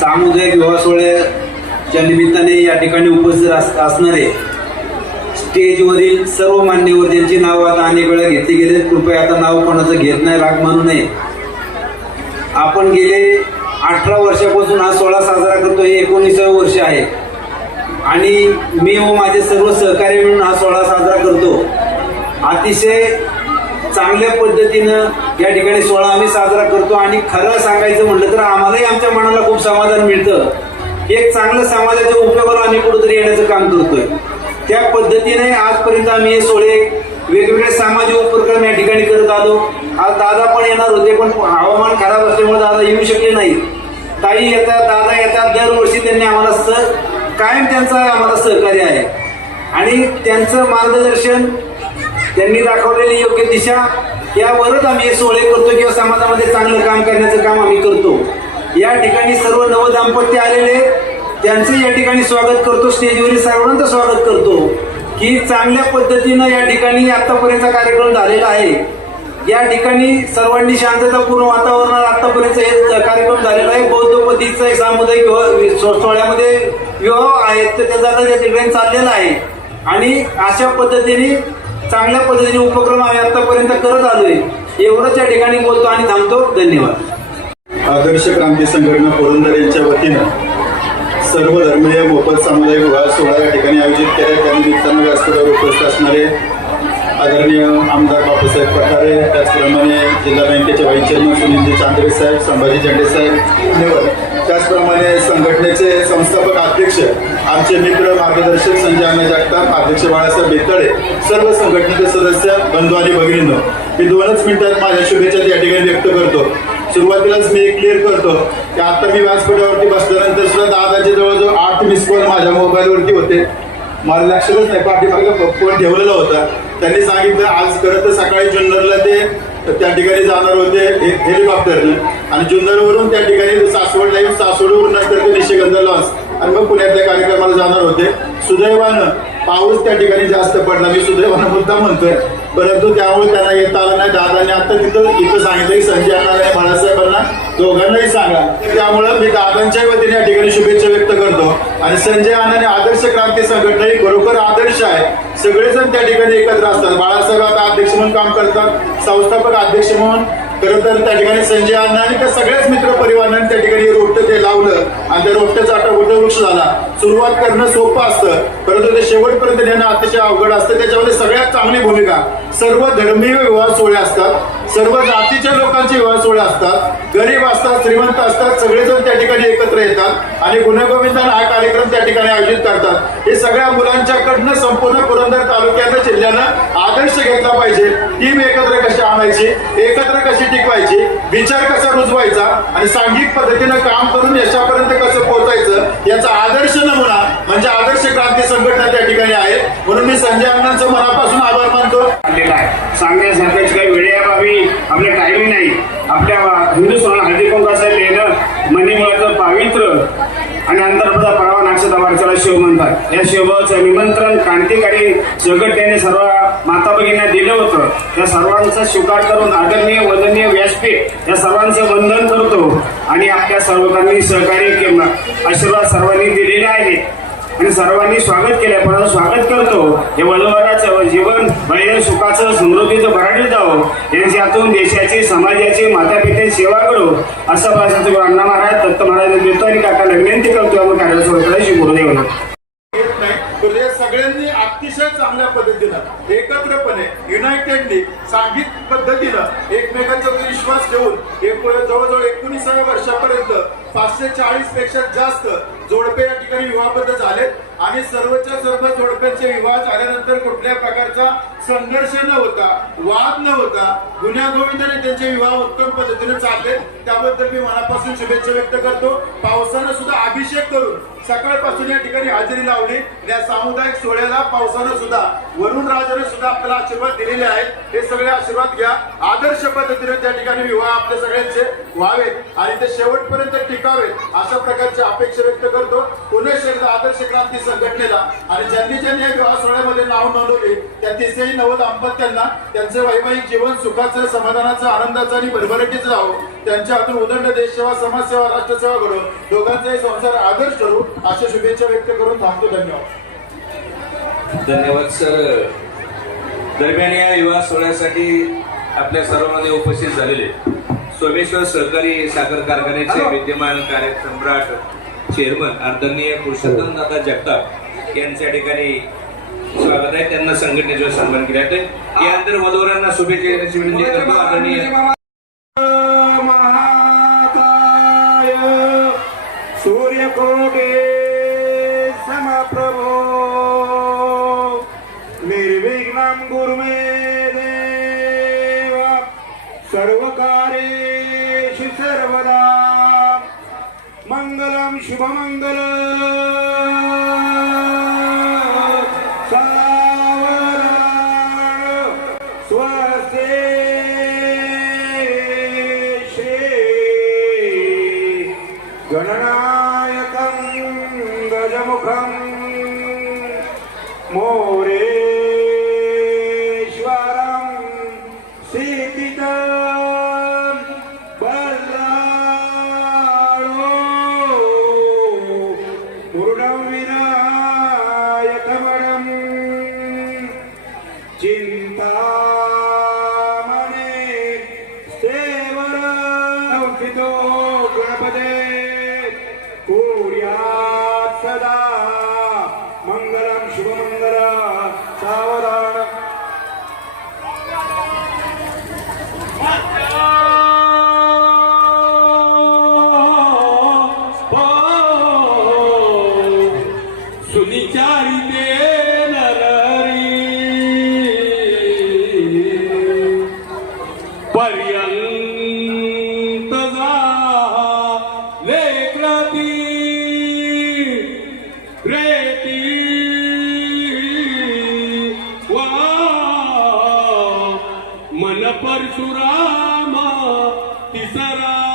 सामुदायिक विवाह सोहळ्याच्या निमित्ताने या ठिकाणी उपस्थित अस- असणारे स्टेजवरील सर्व मान्यवर ज्यांची नावं आता अनेक वेळा घेतली गेले कृपया आता नाव कोणाचं घेत नाही राग मानू नये. आपण गेले अठरा वर्षापासून हा सोहळा साजरा करतो हे एकोणीसावं वर्ष आहे. आणि मी व माझे सर्व सहकारी मिळून हा सोहळा साजरा करतो. अतिशय चांगल्या पद्धतीनं या ठिकाणी सोहळा आम्ही साजरा करतो आणि खरं सांगायचं म्हटलं तर आम्हालाही आमच्या मनाला खूप समाधान मिळतं. एक चांगलं समाजाच्या उपयोगाला आम्ही कुठेतरी येण्याचं काम करतोय. त्या पद्धतीने आजपर्यंत आम्ही हे सोहळे वेगवेगळे सामाजिक उपक्रम या ठिकाणी करत आलो. आज दादा पण येणार होते पण हवामान खराब असल्यामुळे दादा येऊ शकले नाही ताई येतात दादा येतात दरवर्षी त्यांनी आम्हाला सह कायम त्यांचं आम्हाला सहकार्य आहे. आणि त्यांचं मार्गदर्शन त्यांनी दाखवलेली योग्य दिशा यावरच आम्ही हे सोहळे करतो किंवा समाजामध्ये चांगलं काम करण्याचं काम आम्ही करतो. या ठिकाणी सर्व नवदाम्पत्य आलेले त्यांचं या ठिकाणी स्वागत करतो. स्टेजवरील सर्वांचं स्वागत करतो. की चांगल्या पद्धतीनं या ठिकाणी आतापर्यंतचा कार्यक्रम झालेला आहे. या ठिकाणी सर्वांनी शांततापूर्ण वातावरणात आतापर्यंत हे कार्यक्रम झालेला आहे. बौद्ध पद्धतीचा एक सामुदायिक विवाह सोहळ्यामध्ये विवाह आहेत. तर त्याचा आता त्या ठिकाणी चाललेला आहे. आणि अशा पद्धतीने चांगल्या पद्धतीने उपक्रम आम्ही आतापर्यंत करत आलोय. एवढंच या ठिकाणी बोलतो आणि थांबतो. धन्यवाद. आदर्श क्रांती संघटना पुरंदर यांच्या वतीनं सर्व धर्मीय मोफत सामुदायिक विवाह सोहळा या ठिकाणी आयोजित केला. त्यानिमित्तानं व्यासपीठावर उपस्थित असणारे आदरणीय आमदार बापूसाहेब पठारे त्याचप्रमाणे जिल्हा बँकेचे व्हाईस चेअरमन सुनीलजी चांद्रे साहेब संभाजी झेंडे साहेब धन्यवाद. त्याचप्रमाणे संघटनेचे संस्थापक अध्यक्ष आमचे मित्र मार्गदर्शक संजय अण्णा जगताप अध्यक्ष बाळासाहेब बेतळे सर्व संघटनेचे सदस्य बंधू आणि भगिनींनो मी दोनच मिनिटात माझ्या शुभेच्छा या ठिकाणी व्यक्त करतो. सुरुवातीलाच मी क्लिअर करतो की आता मी व्यासपीठावरती बसल्यानंतर सुद्धा दादाचे जवळजवळ आठ मिस कॉल माझ्या मोबाईलवरती होते. मला लक्षातच नाही पाठीमागे फोन ठेवलेला होता. त्यांनी सांगितलं आज खरं तर सकाळी जुन्नरला ते तर त्या ठिकाणी जाणार होते हे- आणि जुन्नरवरून त्या ठिकाणी सासवडला येऊन सासवडवरून नंतर ते निशिगंध लॉन्स. आणि मग पुण्यातल्या कार्यक्रमाला जाणार होते. सुदैवानं पाऊस त्या ठिकाणी जास्त पडला. मी सुदैवानं मुद्दा म्हणतोय. परंतु त्यामुळे त्यांना येता आलं नाही. दादाने आता तिथं इथं सांगितलं की संजय अण्णा आणि बाळासाहेबांना दोघांनाही सांगा. त्यामुळं मी दादांच्या वतीने या ठिकाणी शुभेच्छा व्यक्त करतो. आणि संजय अण्णाने आदर्श क्रांती संघटना ही खरोखर आदर्श आहे. सगळेजण त्या ठिकाणी एकत्र असतात. बाळासाहेब आता अध्यक्ष म्हणून काम करतात. संस्थापक अध्यक्ष म्हणून. खरं तर त्या ठिकाणी संजय अण्णा आणि त्या सगळ्याच मित्र परिवाराने त्या ठिकाणी रोपटं ते लावलं आणि त्या रोपट्याचा आता वृक्ष झाला. सुरुवात करणं सोपं असतं. परंतु ते शेवटपर्यंत नेणं अतिशय अवघड असतं. त्याच्यामध्ये सगळ्यात चांगली भूमिका सर्व धर्मीय विवाह सोहळे असतात. सर्व जातीच्या लोकांचे विवाह सोहळे असतात. गरीब असतात श्रीमंत असतात सगळेजण त्या ठिकाणी एकत्र येतात आणि गुणगोविंदानं हा कार्यक्रम त्या ठिकाणी आयोजित करतात. हे सगळ्या मुलांच्याकडनं संपूर्ण पुरंदर तालुक्यानं जिल्ह्यानं आदर्श घेतला पाहिजे. टीम एकत्र कशी आणायची एकत्र कशी टिकवायची विचार कसा रुजवायचा आणि सांघिक पद्धतीनं काम करून यशापर्यंत कसं पोहोचायचं याचा आदर्श नमुना म्हणजे आदर्श क्रांती संघटना त्या ठिकाणी आहे. म्हणून मी संजय अण्णांचं मनापासून आहे सांगण्यासारखंच काही बाबी. आपल्या टायमिंग नाही. आपल्या हिंदू सण हळदी कुंकाचं लेणं मणिमुळाचं पावित्र्य आणि अंतर्पदा परावा नाक्षता वारसाला शिव म्हणतात. या शिवभावाचं निमंत्रण क्रांतिकारी जगट्याने सर्व माता भगिनींना दिलं होतं. त्या सर्वांचा स्वीकार करून आदरणीय वदनीय व्यासपीठ या सर्वांचं वंदन करतो आणि आपल्या सर्वांनी सहकार्य केलं. आशीर्वाद सर्वांनी दिलेले आहेत आणि सर्वांनी स्वागत केलं परंतु स्वागत करतो. हे वल्लभराचं जीवन सुखाचं समृद्धीचं भराटीत जावं यांच्यातून देशाची समाजाची मातापित्यांची सेवा करू असं भाषाचं अण्णा महाराज दत्त महाराज देतो आणि काकाला विनंती करतो आपण कार्यासोबत श्री गुरुदेव येत म्हणजे सगळ्यांनी अतिशय चांगल्या पद्धतीनं एकत्रपणे युनायटेडली सांघिक पद्धतीनं एकमेकांचा विश्वास ठेवून एक जवळजवळ एकोणीसाव्या वर्षापर्यंत पाचशे चाळीसपेक्षा जास्त जोडपे या ठिकाणी विवाहबद्ध झालेत. आणि सर्वच्या सर्व जोडप्यांचे विवाह झाल्यानंतर कुठल्या प्रकारचा संघर्ष न होता वाद न होता गुन्ह्यागोविंदाने त्यांचे विवाह उत्तम पद्धतीने चालले. त्याबद्दल मी मनापासून शुभेच्छा व्यक्त करतो. पावसानं सुद्धा अभिषेक करून सकाळपासून या ठिकाणी हजेरी लावली. या सामुदायिक सोहळ्याला पावसानं सुद्धा वरुण राजाने सुद्धा आपल्याला आशीर्वाद दिलेले आहेत. हे सगळे आशीर्वाद घ्या. आदर्श पद्धतीने त्या ठिकाणी विवाह आपल्या सगळ्यांचे व्हावेत आणि ते शेवटपर्यंत टिकावेत अशा प्रकारची अपेक्षा व्यक्त करतो. पुणे शहर आदर्श क्रांती संघटनेला आणि ज्यांनी ज्यांनी या विवाह सोहळ्यामध्ये नाव नोंदवले त्या तिसऱ्याही नवदाम्पत्यांना त्यांचे वैवाहिक जीवन सुखाचं समाधानाचं आनंदाचं आणि भरभराटीचं जावं. त्यांच्या हातून उदंड देशसेवा समाजसेवा राष्ट्रसेवा घडो. दोघांचाही संसार आदर्श ठरू अशा शुभेच्छा व्यक्त करून थांबतो. धन्यवाद. धन्यवाद सर. दरम्यान या विवाह सोहळ्यासाठी आपल्या सर्वांमध्ये उपस्थित झालेले सोमेश्वर सहकारी साखर कारखान्याचे विद्यमान कार्य सम्राट चेअरमन आदरणीय पुरुषोत्तम दादा जगताप यांच्या ठिकाणी स्वागत आहे. त्यांना संघटनेचा सन्मान केला जाते यानंतर वधूवरांना शुभेच्छा देण्याची विनंती करतो. आदरणीय सूर्यकोटे समप्रभो. निर्विघ्नं गुरुमे Pizarra.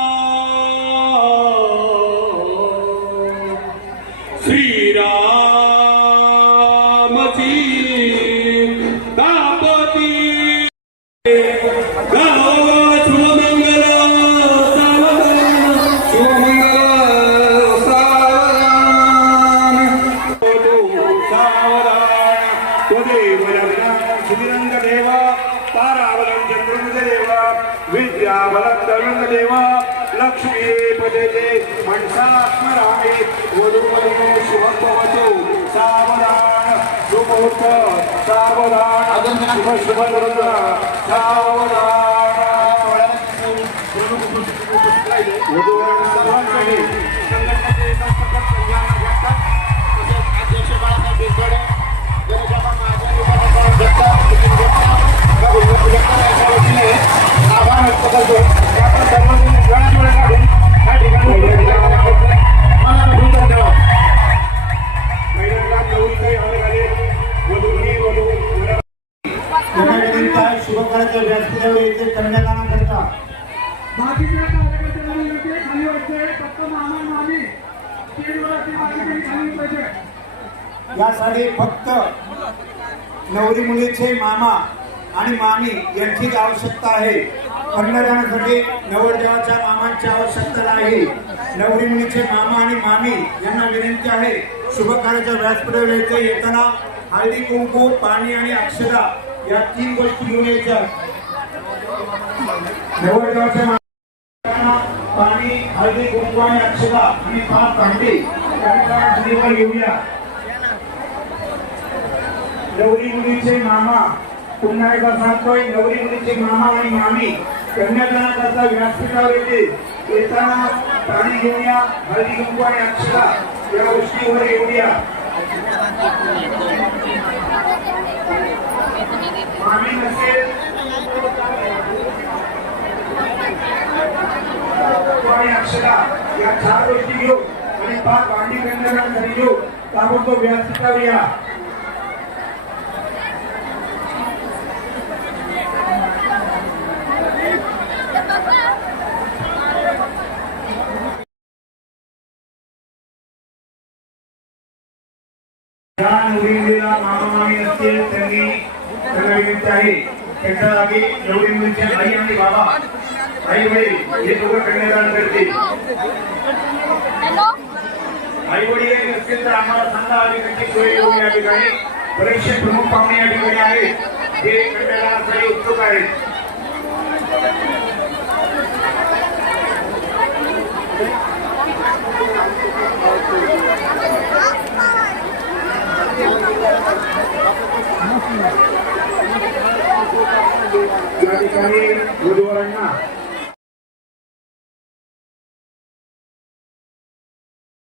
देव लक्ष्मी पदे मनसा स्मरामि वधूवरे शुभं भवतु सावधान सुमुहूर्त सावधान शुभ शुभ सावधान. वधूवर सर्वांसाठी संघटनेचे संस्थापक संघांना भेटतात तसेच अध्यक्ष बाळासाहेब बेसवाडे जनजागरण महाजन विभागाचा जगताप, नितीन जगताप, या गुरुजी जगताप यांच्या वतीने आभार व्यक्त करतो शुभकार्याच्या व्यासपीठावर बाकीच्या कार्यकर्त्यांना येते खाली वाटते फक्त मामी यासाठी फक्त नवरी मुलीचे मामा आणि मामी यांचीच आवश्यकता आहे कन्यादानासाठी नवरदेवाच्या मामांची आवश्यकता नाही. नवरी मुलीचे मामा आणि मामी यांना विनंती आहे शुभ कार्याच्या व्यासपीठावर यायचं येताना हळदी कुंकू पाणी आणि अक्षरा या तीन गोष्टी घेऊन यायच्या. नवरदेवाच्या पाणी हळदी कुंकू आणि अक्षरा आणि पाच भांडी कन्यादानासाठी घेऊया. नवरी मुलीचे मामा पुन्हा एकदा सांगतोय नवरी मुलीचे मामा आणि मामी कन्यादानाकरता व्यासपीठावर येते येताना पाणी घेऊया हळदी कुंकू आणि अक्षरा या गोष्टीवर येऊया. मामी नसेल आणि अक्षरा या चार गोष्टी घेऊ आणि पाच भांडी कन्यादानासाठी घेऊ ताबडतोब व्यासपीठावर या ज्या मुलीला मामा मामी असतील त्यांनी त्यांना विनंती उपस्थित आहे त्यांच्या जागी नवरी मुलीच्या आई आणि बाबा आई वडील हे दोघं कन्यादान करतील. आई वडील नसतील तर आम्हाला सांगा आम्ही सोय करू या ठिकाणी. बरेचसे प्रमुख पाहुणे या ठिकाणी आहेत. जे कन्यादानासाठी उत्सुक आहेत.